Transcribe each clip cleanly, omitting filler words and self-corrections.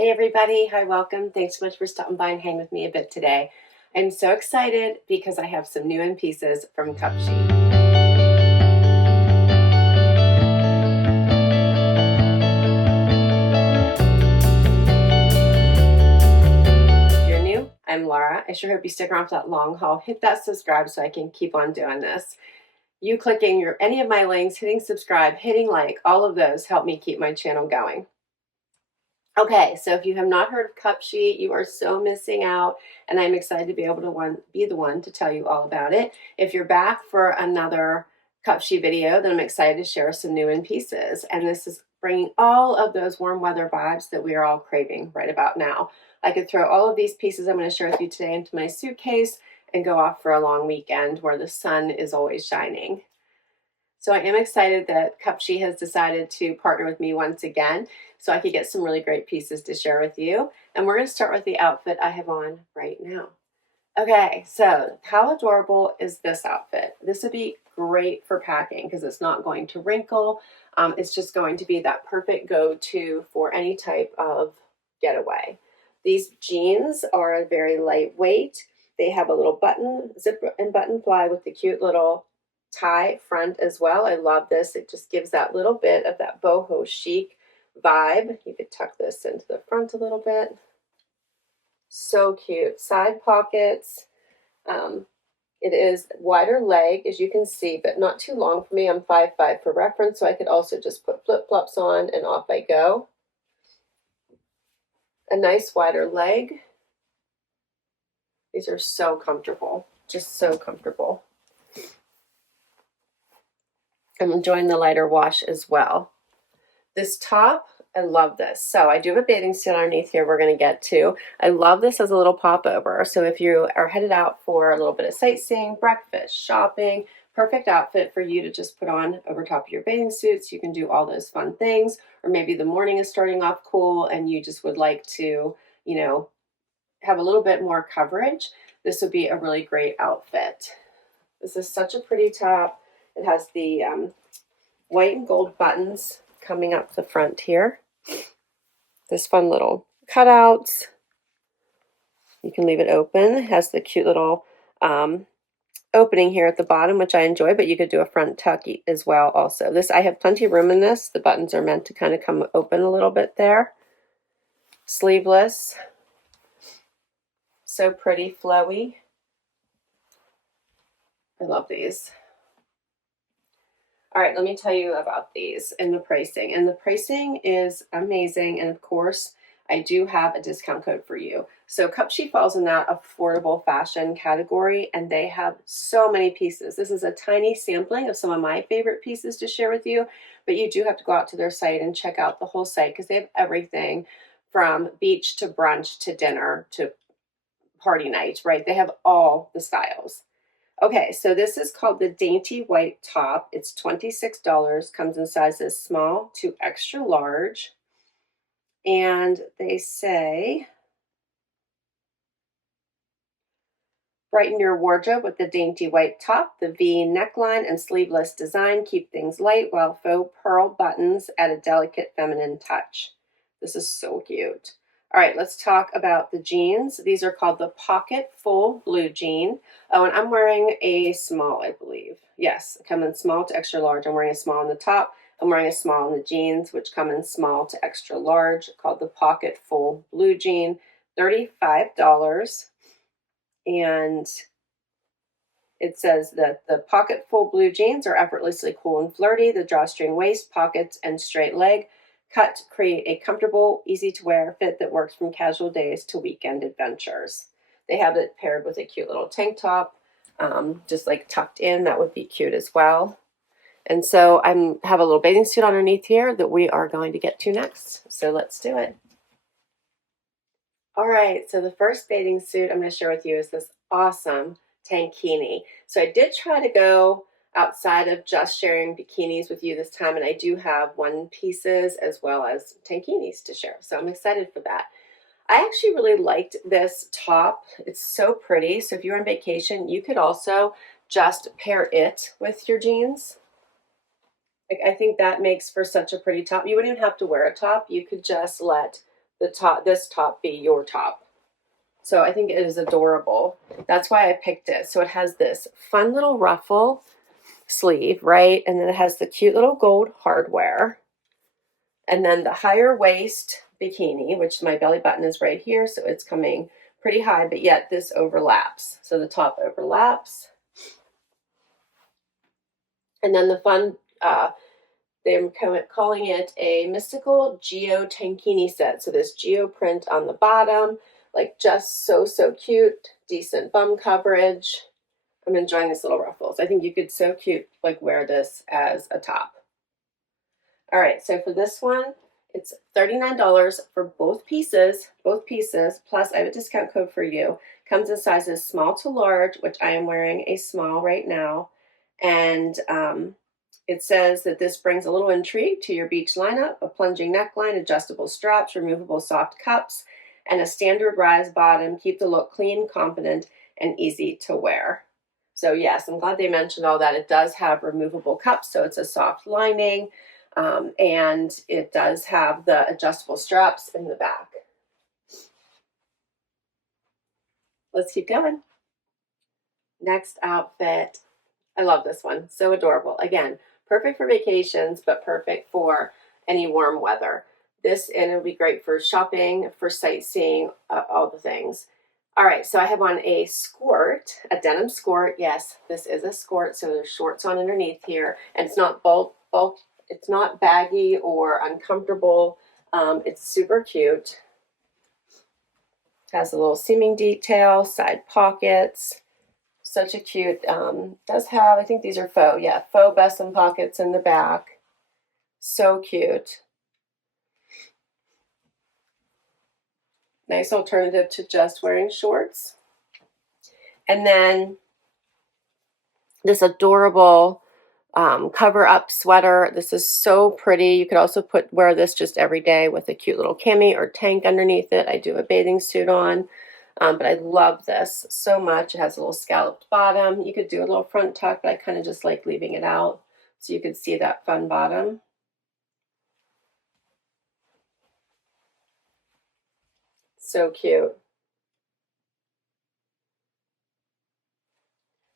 Hey everybody, hi, welcome. Thanks so much for stopping by and hang with me a bit today. I'm so excited because I have some new in pieces from CUPSHE. I'm Laura. I sure hope you stick around for that long haul. Hit that subscribe so I can keep on doing this. You clicking any of my links, hitting subscribe, hitting like, all of those help me keep my channel going. Okay, so if you have not heard of CUPSHE, you are so missing out, and I'm excited to be able to be the one to tell you all about it. If you're back for another CUPSHE video, then I'm excited to share some new in pieces, and this is bringing all of those warm weather vibes that we are all craving right about now. I could throw all of these pieces I'm going to share with you today into my suitcase and go off for a long weekend where the sun is always shining. So I am excited that CUPSHE has decided to partner with me once again so I could get some really great pieces to share with you. And we're going to start with the outfit I have on right now. Okay, so how adorable is this outfit? This would be great for packing because it's not going to wrinkle. It's just going to be that perfect go-to for any type of getaway. These jeans are very lightweight. They have a little button, zip and button fly with the cute little tie front as well. I love this. It just gives that little bit of that boho chic vibe. You could tuck this into the front a little bit. So cute. Side pockets. It is wider leg, as you can see, but not too long for me. I'm 5'5" for reference, so I could also just put flip-flops on and off I go. A nice wider leg. These are so comfortable, just so comfortable. I'm enjoying the lighter wash as well. This top, I love this. So I do have a bathing suit underneath here we're going to get to. I love this as a little popover. So if you are headed out for a little bit of sightseeing, breakfast, shopping, perfect outfit for you to just put on over top of your bathing suits. You can do all those fun things. Or maybe the morning is starting off cool and you just would like to, you know, have a little bit more coverage. This would be a really great outfit. This is such a pretty top. It has the white and gold buttons coming up the front here. This fun little cutouts. You can leave it open. It has the cute little opening here at the bottom, which I enjoy, but you could do a front tuck as well also. This, I have plenty of room in this. The buttons are meant to kind of come open a little bit there. Sleeveless. So pretty, flowy. I love these. All right, let me tell you about these and the pricing. And the pricing is amazing. And of course, I do have a discount code for you. So CUPSHE falls in that affordable fashion category, and they have so many pieces. This is a tiny sampling of some of my favorite pieces to share with you, but you do have to go out to their site and check out the whole site because they have everything from beach to brunch to dinner to party night, right? They have all the styles. Okay, so this is called the Dainty White top. It's $26, comes in sizes small to extra large. And they say, brighten your wardrobe with the Dainty White top. The V neckline and sleeveless design keep things light while faux pearl buttons add a delicate feminine touch. This is so cute. All right, let's talk about the jeans. These are called the Pocket Full Blue Jean. Oh, and I'm wearing a small, I believe. Yes, come in small to extra large. I'm wearing a small on the top. I'm wearing a small in the jeans, which come in small to extra large, called the Pocket Full Blue Jean. $35. And it says that the Pocket Full Blue jeans are effortlessly cool and flirty. The drawstring waist, pockets, and straight leg cut create a comfortable, easy-to-wear fit that works from casual days to weekend adventures. They have it paired with a cute little tank top, just like tucked in. That would be cute as well. And so I have a little bathing suit underneath here that we are going to get to next. So let's do it. All right, so the first bathing suit I'm going to share with you is this awesome tankini. So I did try to go outside of just sharing bikinis with you this time, and I do have one pieces as well as tankinis to share. So I'm excited for that. I actually really liked this top. It's so pretty. So if you're on vacation, you could also just pair it with your jeans. I think that makes for such a pretty top. You wouldn't even have to wear a top. You could just let this top be your top. So I think it is adorable. That's why I picked it. So it has this fun little ruffle sleeve, right? And then it has the cute little gold hardware. And then the higher waist bikini, which my belly button is right here. So it's coming pretty high, but yet this overlaps. So the top overlaps. And then the fun, they're calling it a mystical Geo Tankini Set. So this geo print on the bottom, like just so cute, decent bum coverage. I'm enjoying these little ruffles. I think you could so cute like wear this as a top. All right, so for this one, it's $39 for both pieces, plus I have a discount code for you. Comes in sizes small to large, which I am wearing a small right now. And it says that this brings a little intrigue to your beach lineup, a plunging neckline, adjustable straps, removable soft cups, and a standard rise bottom. Keep the look clean, confident, and easy to wear. So yes, I'm glad they mentioned all that. It does have removable cups, so it's a soft lining. And it does have the adjustable straps in the back. Let's keep going. Next outfit. I love this one. So adorable. Again, perfect for vacations, but perfect for any warm weather. This, and it'll be great for shopping, for sightseeing, all the things. All right, so I have on a skort, a denim skort. Yes, this is a skort, so there's shorts on underneath here, and it's not bulk. It's not baggy or uncomfortable. It's super cute. Has a little seaming detail, side pockets. Such a cute, does have, I think these are faux, yeah, faux bosom pockets in the back. So cute. Nice alternative to just wearing shorts. And then this adorable cover up sweater. This is so pretty. You could also wear this just every day with a cute little cami or tank underneath it. I do a bathing suit on, but I love this so much. It has a little scalloped bottom. You could do a little front tuck, but I kind of just like leaving it out so you could see that fun bottom. So cute.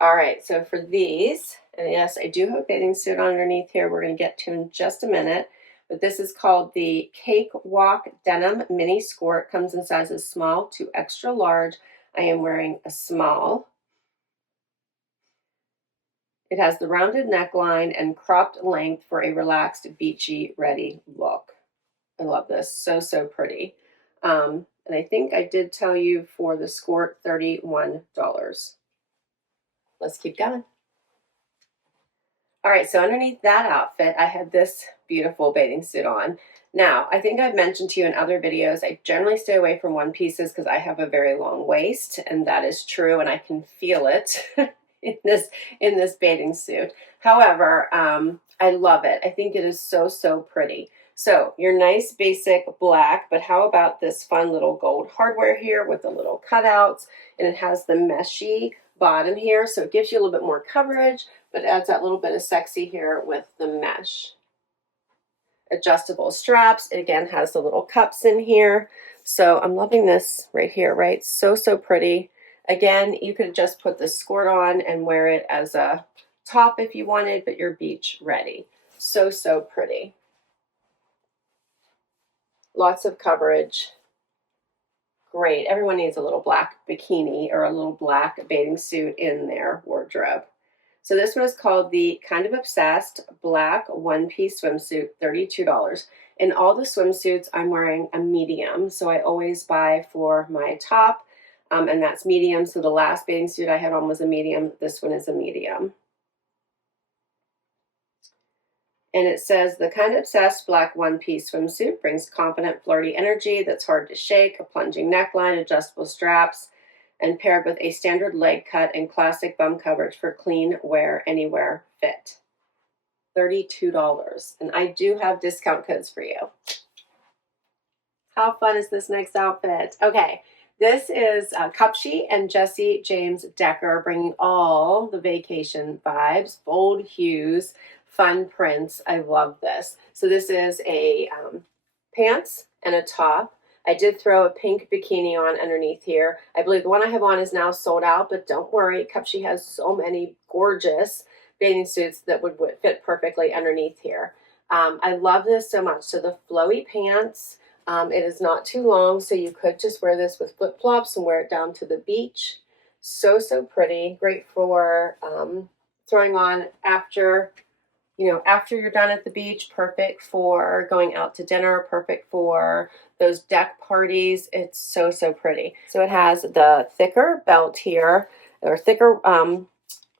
All right, so for these, and yes, I do have a bathing suit underneath here we're going to get to in just a minute, but this is called the Cakewalk Denim Mini Skort. Comes in sizes small to extra large. I am wearing a small. It has the rounded neckline and cropped length for a relaxed, beachy, ready look. I love this. So pretty. And I think I did tell you for the Skort, $31. Let's keep going. All right, so underneath that outfit, I had this beautiful bathing suit on. Now, I think I've mentioned to you in other videos, I generally stay away from one pieces because I have a very long waist, and that is true, and I can feel it in this bathing suit. However, I love it. I think it is so pretty. So your nice basic black, but how about this fun little gold hardware here with the little cutouts, and it has the meshy bottom here, so it gives you a little bit more coverage, but adds that little bit of sexy here with the mesh. Adjustable straps. It again has the little cups in here. So I'm loving this right here, right? So pretty. Again, you could just put the skort on and wear it as a top if you wanted, but you're beach ready. So pretty. Lots of coverage. Great. Everyone needs a little black bikini or a little black bathing suit in their wardrobe. So this one is called the Kind of Obsessed Black One-Piece Swimsuit, $32. In all the swimsuits, I'm wearing a medium. So I always buy for my top, and that's medium. So the last bathing suit I had on was a medium. This one is a medium. And it says, the Kind of Obsessed Black One-Piece Swimsuit brings confident, flirty energy that's hard to shake, a plunging neckline, adjustable straps, and paired with a standard leg cut and classic bum coverage for clean wear anywhere fit. $32. And I do have discount codes for you. How fun is this next outfit? Okay, this is CUPSHE and Jesse James Decker bringing all the vacation vibes, bold hues, fun prints. I love this. So this is a pants and a top. I did throw a pink bikini on underneath here. I believe the one I have on is now sold out, but don't worry, CUPSHE has so many gorgeous bathing suits that would fit perfectly underneath here. I love this so much. So the flowy pants, it is not too long, so you could just wear this with flip-flops and wear it down to the beach. So, so pretty. Great for throwing on after, after you're done at the beach. Perfect for going out to dinner. Perfect for those deck parties. It's so, so pretty. So it has the thicker belt here, or thicker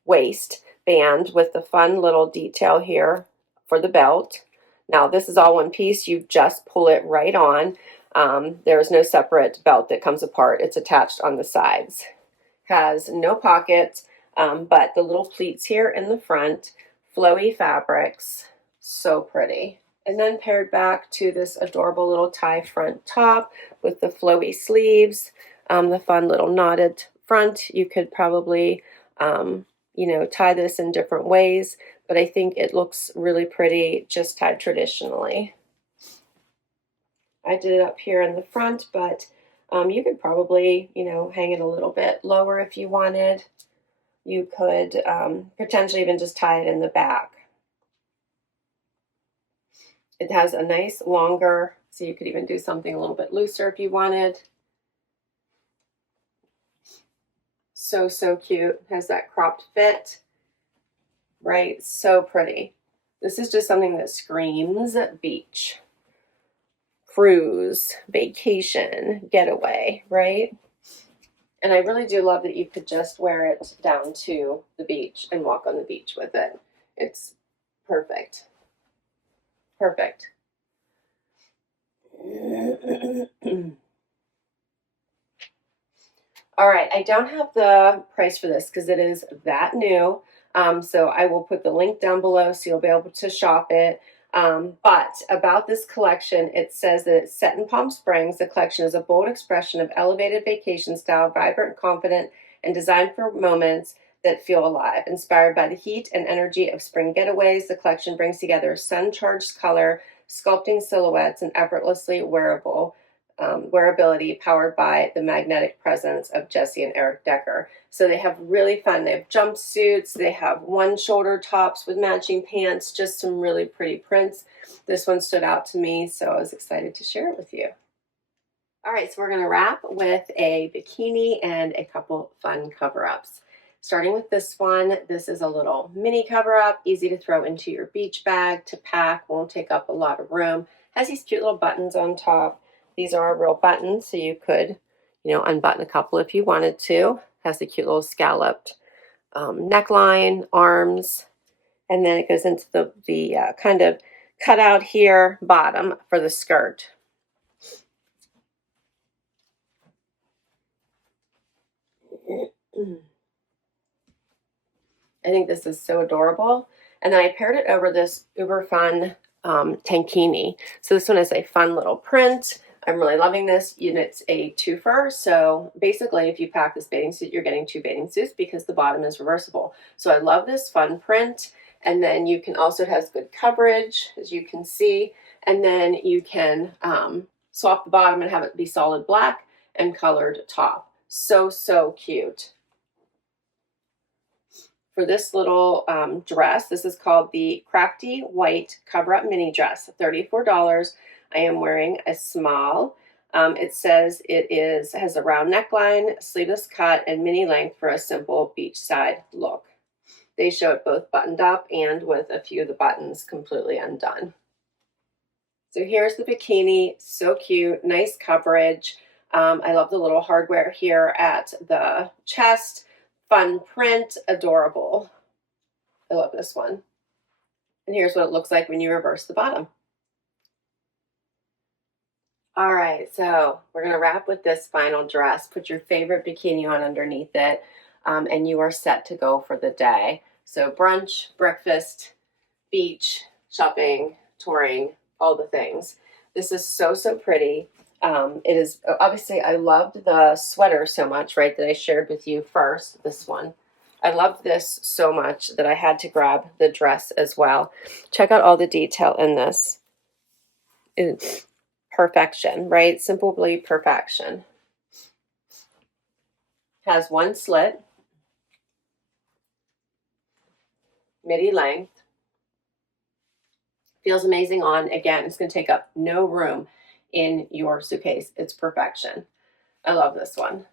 waist band with the fun little detail here for the belt. Now this is all one piece. You just pull it right on. There's no separate belt that comes apart. It's attached on the sides. Has no pockets, but the little pleats here in the front, flowy fabrics, so pretty. And then paired back to this adorable little tie front top with the flowy sleeves, the fun little knotted front. You could probably tie this in different ways, but I think it looks really pretty just tied traditionally. I did it up here in the front, but you could probably, hang it a little bit lower if you wanted. You could potentially even just tie it in the back. It has a nice longer, so you could even do something a little bit looser if you wanted. So, so cute. Has that cropped fit, right? So pretty. This is just something that screams beach, cruise, vacation, getaway, right? And I really do love that you could just wear it down to the beach and walk on the beach with it. It's perfect. Perfect. All right, I don't have the price for this because it is that new. So I will put the link down below so you'll be able to shop it. But about this collection, it says that it's set in Palm Springs. The collection is a bold expression of elevated vacation style, vibrant, confident, and designed for moments that feel alive. Inspired by the heat and energy of spring getaways, the collection brings together sun-charged color, sculpting silhouettes, and effortlessly wearability powered by the magnetic presence of Jesse and Eric Decker. So they have really fun. They have jumpsuits. They have one shoulder tops with matching pants, just some really pretty prints. This one stood out to me, so I was excited to share it with you. All right, so we're going to wrap with a bikini and a couple fun cover-ups. Starting with this one, this is a little mini cover-up, easy to throw into your beach bag to pack, won't take up a lot of room. Has these cute little buttons on top. These are real buttons, so you could, unbutton a couple if you wanted to. Has the cute little scalloped neckline, arms, and then it goes into the kind of cutout here bottom for the skirt. I think this is so adorable. And then I paired it over this uber fun tankini. So this one is a fun little print. I'm really loving this. It's a twofer. So basically, if you pack this bathing suit, you're getting two bathing suits because the bottom is reversible. So I love this fun print. And then you can also, it has good coverage, as you can see. And then you can swap the bottom and have it be solid black and colored top. So, so cute. For this little dress, this is called the Crafty White Cover-Up Mini Dress, $34. I am wearing a small. It says it has a round neckline, sleeveless cut, and mini length for a simple beachside look. They show it both buttoned up and with a few of the buttons completely undone. So here's the bikini, so cute, nice coverage. I love the little hardware here at the chest. Fun print, adorable. I love this one. And here's what it looks like when you reverse the bottom. All right, so we're gonna wrap with this final dress. Put your favorite bikini on underneath it, and you are set to go for the day. So brunch, breakfast, beach, shopping, touring, all the things. This is so, so pretty. It is, obviously, I loved the sweater so much, right, that I shared with you first, this one. I loved this so much that I had to grab the dress as well. Check out all the detail in this. It's perfection, right? Simply perfection. Has one slit, midi length. Feels amazing on. Again, it's going to take up no room in your suitcase. It's perfection. I love this one.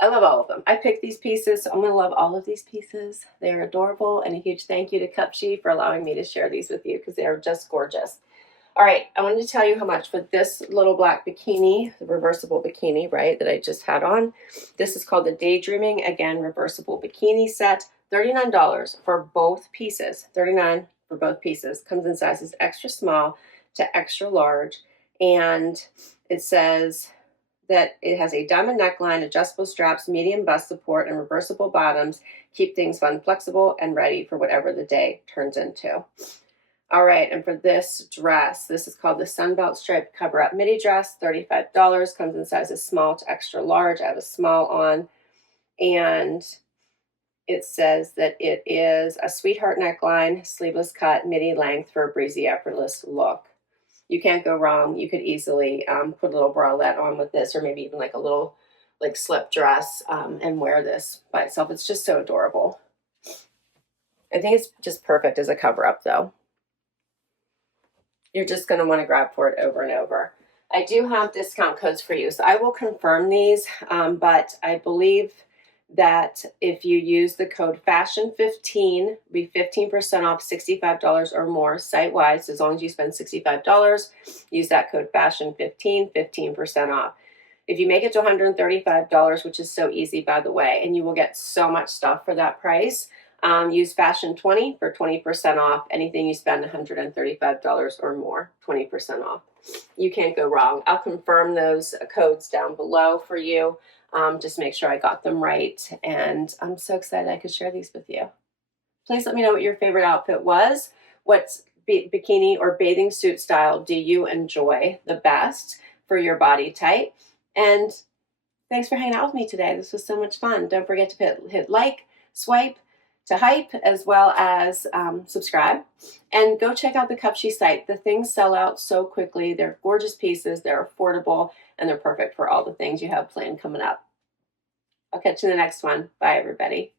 I love all of them. I picked these pieces, so I'm going to love all of these pieces. They're adorable, and a huge thank you to CUPSHE for allowing me to share these with you because they are just gorgeous. All right, I wanted to tell you how much for this little black bikini, the reversible bikini, right, that I just had on. This is called the Daydreaming, again, reversible bikini set. $39 for both pieces. $39 for both pieces. Comes in sizes extra small to extra large, and it says that it has a diamond neckline, adjustable straps, medium bust support, and reversible bottoms. Keep things fun, flexible, and ready for whatever the day turns into. All right, and for this dress, this is called the Sunbelt Striped Cover-Up Midi Dress, $35. Comes in sizes small to extra large. I have a small on, and it says that it is a sweetheart neckline, sleeveless cut, midi length for a breezy, effortless look. You can't go wrong. You could easily put a little bralette on with this, or maybe even like a little like slip dress and wear this by itself. It's just so adorable. I think it's just perfect as a cover-up though. You're just going to want to grab for it over and over. I do have discount codes for you, so I will confirm these, but I believe that if you use the code FASHION15, be 15% off $65 or more site-wide. So as long as you spend $65, use that code FASHION15, 15% off. If you make it to $135, which is so easy, by the way, and you will get so much stuff for that price, use FASHION20 for 20% off. Anything you spend $135 or more, 20% off. You can't go wrong. I'll confirm those codes down below for you. Just make sure I got them right. And I'm so excited I could share these with you. Please let me know what your favorite outfit was. What bikini or bathing suit style do you enjoy the best for your body type? And thanks for hanging out with me today. This was so much fun. Don't forget to hit like, swipe to hype, as well as subscribe. And go check out the CUPSHE site. The things sell out so quickly. They're gorgeous pieces. They're affordable. And they're perfect for all the things you have planned coming up. I'll catch you in the next one. Bye, everybody.